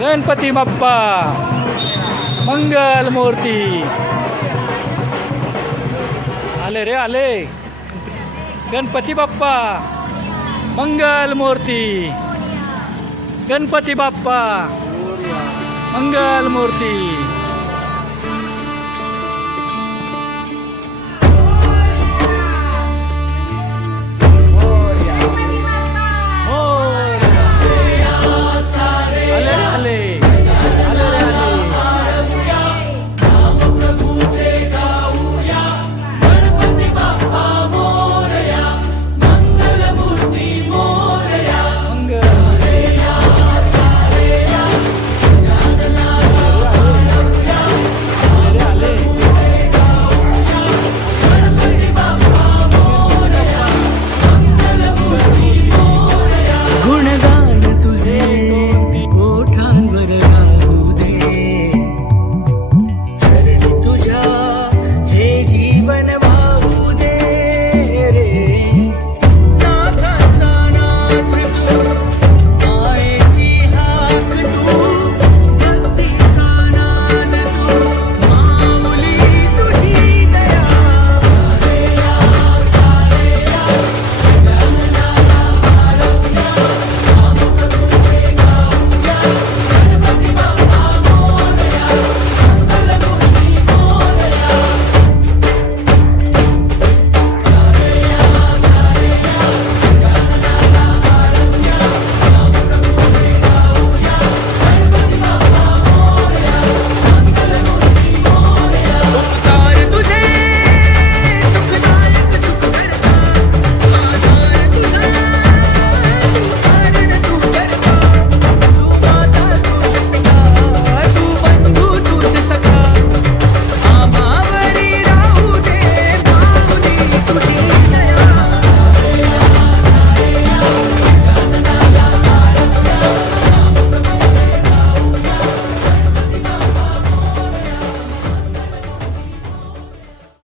गणपती बाप्पा मंगल मूर्ती. आले रे आले. गणपती बाप्पा मंगल मूर्ती. गणपती बाप्पा मंगल मूर्ती.